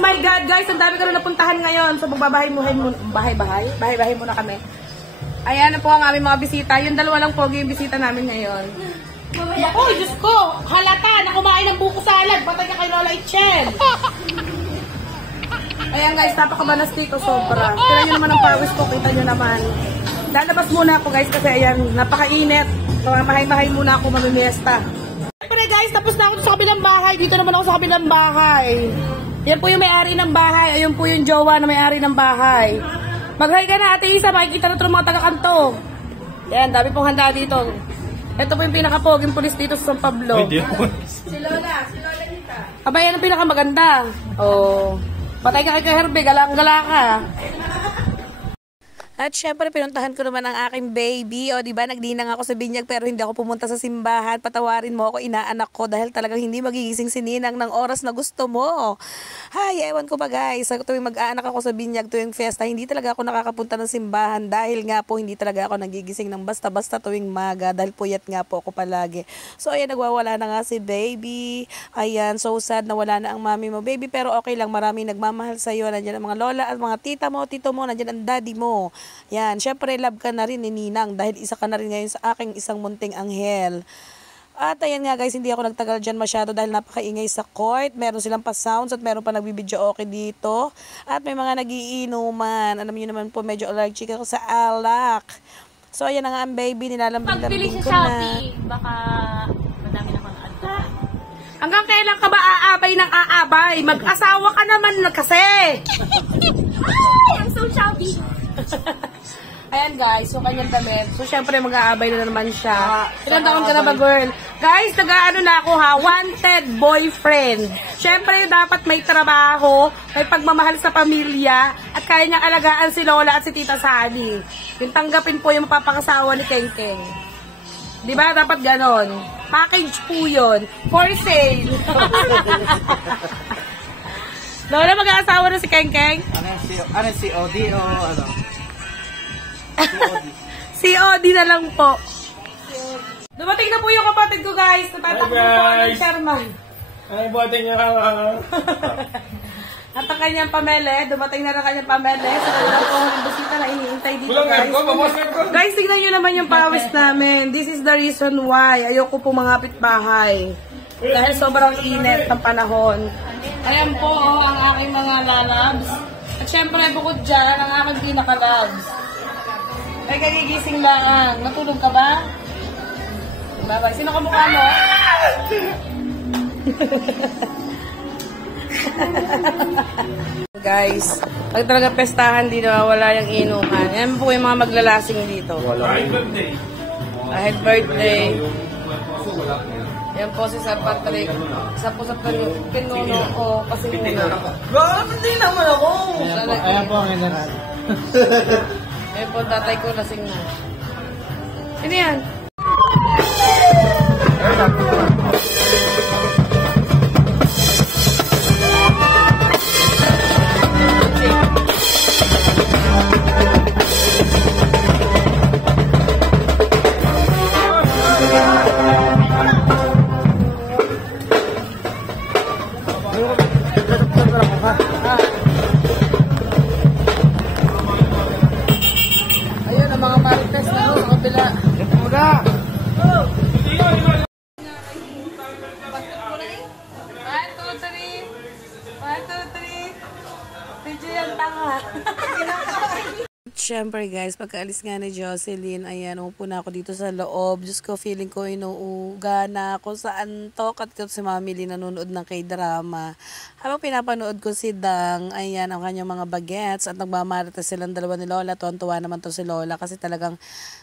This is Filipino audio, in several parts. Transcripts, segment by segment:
my God, guys, ang dami ko na napuntahan ngayon. So, bahay muna kami. Ayan na po ang aming mga bisita. Yung dalawa lang po yung bisita namin ngayon. Ako, Diyos ko, halata na kumain ng buko salad. Patay ka kay Lola Itchel. Ayan guys, napakabanas dito sobra. Kaya nyo naman ang pawis ko, kita nyo naman. Lalabas muna ako guys kasi ayan, napakainit. So, mahay-mahay muna ako mamimiesta. Siyempre guys, tapos na ako sa kabilang bahay. Dito naman ako sa kabilang bahay. Yan po yung may-ari ng bahay. Ayun po yung jowa na may-ari ng bahay. Mag-hi ka na, Ate Isa. Makikita na ito ng mga taga-kanto. Yan, dami pong handa dito. Ito po yung pinaka-poging pulis dito sa San Pablo. Si Lola Nita. Aba, yan ang pinaka-maganda. Oh, patay ka kay Herbe, galang-gala ka. At syempre, pinuntahan ko naman ang aking baby. O, diba, nagdinang ako sa binyag pero hindi ako pumunta sa simbahan. Patawarin mo ako, inaanak ko dahil talagang hindi magigising si Ninang ng oras na gusto mo. Hay, ewan ko pa guys. Tuwing mag-aanak ako sa binyag, tuwing fiesta, hindi talaga ako nakakapunta ng simbahan dahil nga po hindi talaga ako nagigising ng basta-basta tuwing maga dahil puyat nga po ako palagi. So, ayan, nagwawala na nga si baby. Ayan, so sad na wala na ang mami mo, baby. Pero okay lang, maraming nagmamahal sa'yo. Nandiyan ang mga lola at mga tita mo, tito mo, nandiyan ang daddy mo. Yan, syempre love ka na rin ni Ninang dahil isa ka na rin ngayon sa aking isang munting anghel. At ayan nga guys, hindi ako nagtagal dyan masyado dahil napakaingay sa court. Meron silang pa-sounds at meron pa nagbibidyo okay dito. At may mga nagiinuman. Alam niyo naman po, medyo allergic ako sa alak. So ayan na nga ang baby, nilalambing-lambing ko na. Shopee, baka madami na akong adto. Hanggang kailan ka ba aabay ng aabay? Mag-asawa ka naman na kasi! I'm so chubby! Ayan guys, so kanyang damit. So syempre mag-aabay na naman siya. Ilang taon ka na ba girl? Guys, nag-ano na ako ha, wanted boyfriend. Syempre dapat may trabaho, may pagmamahal sa pamilya, at kaya niyang alagaan si Lola at si Tita Sally. Yung tanggapin po yung mapapakasawa ni Keng Keng. Diba? Dapat ganon. Package po yun. For sale. Lola, mag-aasawa na si Keng Keng? Ano si Odi o ano? COD na lang po. Dumating na po yung kapatid ko guys. Natatakbo po ang Sherman. Ay, buhatin niya ka. At ang kanyang pamele. Dumating na rin kanyang pamele. So, wala po ang busita na iniintay dito guys. Guys, tignan nyo naman yung pawis namin. This is the reason why ayoko po mangapit bahay. Dahil sobrang init ng panahon. Ayan po ang aking mga lalabs. At syempre bukod dyan, ang aking pinaka-labs. Ay, kagigising lang. Natulog ka ba? Bye-bye. Sino ka mukha mo? Guys, pag talaga pestahan, di nawawala yung inuman. Yan po yung mga maglalasing dito. Kahit birthday. Yan po si Sir Patrick. Isa po sa pinuno ko kasi muna. Hindi naman ako! Ayan po ang general. Eh po, tatay ko lasing na. Sino yan? Siyempre guys, pagkaalis nga ni Jocelyn, ayan, umupo na ako dito sa loob. Diyos ko, feeling ko inuuga na ako sa antok. At ito si Mami Lee nanonood ng K-drama. Habang pinapanood ko si Dang, ayan, ang kanyang mga bagets. At nagmamarites silang dalawa ni Lola. Tuwan-tuwa naman to si Lola kasi talagang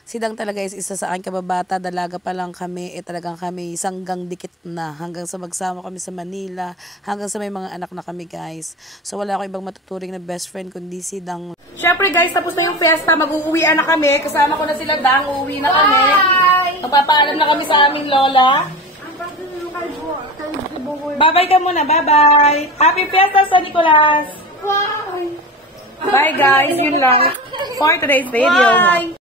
si Dang talaga is isa sa aking kababata. Dalaga pa lang kami, talagang kami sanggang dikit na. Hanggang sa magsama kami sa Manila. Hanggang sa may mga anak na kami guys. So wala ako ibang matuturing na best friend kundi si Dang. Siyempre guys, tapos na yung fiesta, mag-uuwian na kami. Kasama ko na sila Dang, uuwi na kami. Magpapaalam na kami sa aming lola. Bye-bye ka muna, bye-bye. Happy fiesta sa Nicolas. Bye guys, yun lang for today's video. Bye.